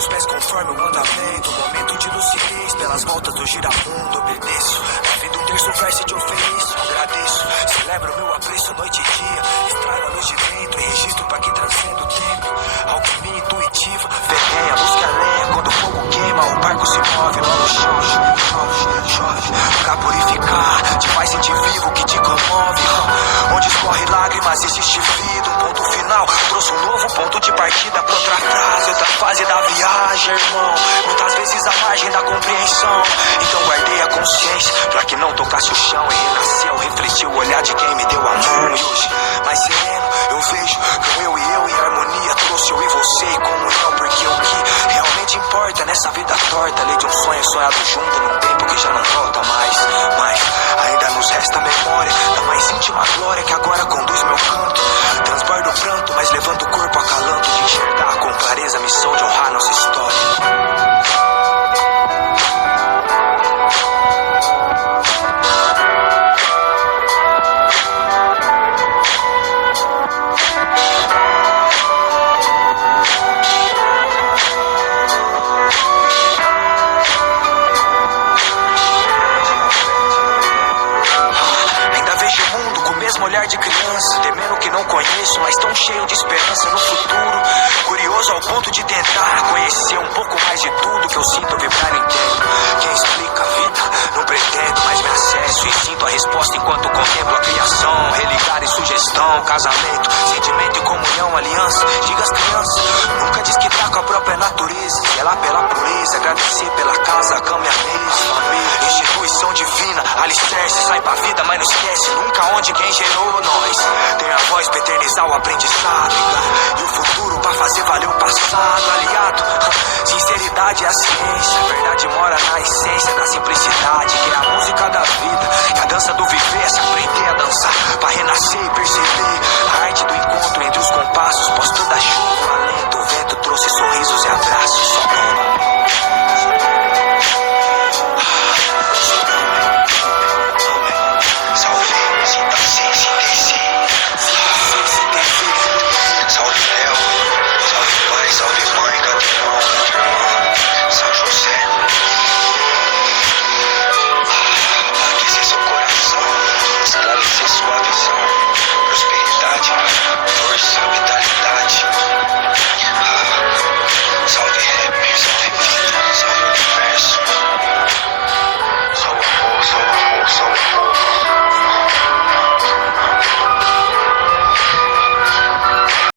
os pés conforme o andamento. Momento de lucidez, pelas voltas do giramundo obedeço. Na vida um terço verso te ofereço, agradeço. Celebro meu apreço noite e dia. Extraio a luz de dentro e registro pra que transcenda o tempo. Alquimia intuitiva, ferrenha, busca a lenha. Quando o fogo queima, o barco se move. Logo chove, pra purificar. Te faz sentir vivo, que te comove. Onde escorre lágrimas, existe vida. Um ponto final, trouxe um novo ponto de partida pra outra frase, outra fase da viagem, irmão. Muitas vezes à margem da compreensão. Então guardei a consciência pra que não tocasse o chão. E renasceu, refletiu o olhar de quem me deu a mão. E hoje, mais sereno, eu vejo com eu e harmonia. Trouxe eu e você e comunhão. Porque o que realmente importa nessa vida torta, lei de um sonho sonhado junto num tempo que já não volta mais. Mas ainda nos resta a memória da mais íntima glória que agora conduz meu canto. Transbordo o pranto, mas levanto o corpo acalanto de enxergar com clareza a missão de honrar nossa história. Olhar de criança, temendo que não conheço, mas tão cheio de esperança no futuro. Curioso ao ponto de tentar conhecer um pouco mais de tudo que eu sinto vibrar e entendo. Quem explica a vida, não pretendo, mas me acesso e sinto a resposta enquanto contemplo a criação. Religar e sugestão, casamento, sentimento e comunhão, aliança. Diga às crianças, nunca diz que tá com a própria natureza. Zelar pela pureza, agradecer pela casa, a cama e a mesa. Família, instituição divina, alicerce, sai pra vida, mas não esquece nunca onde quem gerou nós. Tem a voz pra eternizar o aprendizado e o futuro pra fazer valer o passado. Aliado, sinceridade é a ciência. A verdade mora na essência da simplicidade.